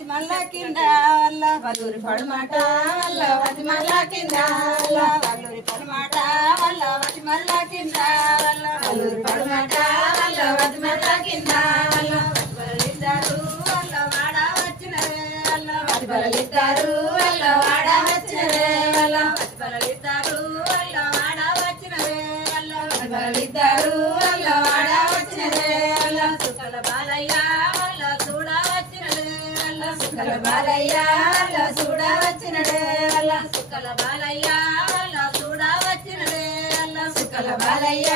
వతి మల్ల కింద వల్ల వల్లూరి పడమాట వల్ల వతి మల్ల కింద వల్ల వల్లూరి పడమాట వల్ల వతి మల్ల కింద వల్ల వల్లూరి పడమాట వతి మల్ల కింద వాడ వచ్చినరే వల్ల వతి వల్ల వాడ వచ్చినరే వతి వాడ వచ్చినరే వతి వాడ వచ్చినరే సుకల బాలయ్య సుకల బాలయ్య చూడ వచ్చినడే వల్ల సుకల బాలయ్య చూడ వచ్చినడే వల్ల సుకల బాలయ్య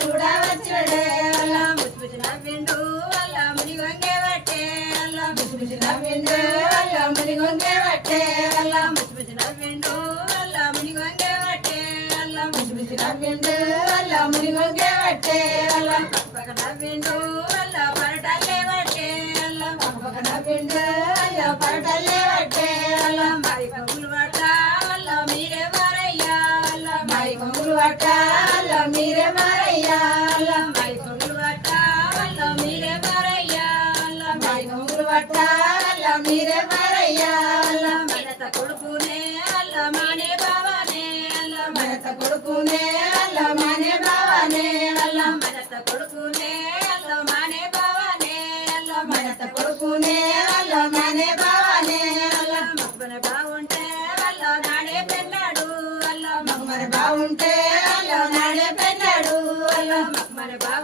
చూడ వచ్చినడే వల్ల ముచ్చుముచ్చు నవ్విండు వల్ల ముని గొంగే వట్టే వల్ల ముచ్చుముచ్చు నవ్విండు వల్ల ముని గొంగే వట్టే వల్ల ముచ్చుముచ్చు నవ్విండు వల్ల ముని గొంగే వట్టే వల్ల ముచ్చుముచ్చు నవ్విండు వల్ల ముని గొంగే వట్టే వల్ల పక్క నవ్విండు వల్ల పరటాలే వట్టే వల్ల పక్క నవ్విండు కొడుకునే అల్లమానే బావనే అల్ల. మనత కొడుకునే అల్లమానే బావనే అల్ల. మనత కొడుకునే ఉంటే అలా నడపెట్టాడు అలా. మన బాబు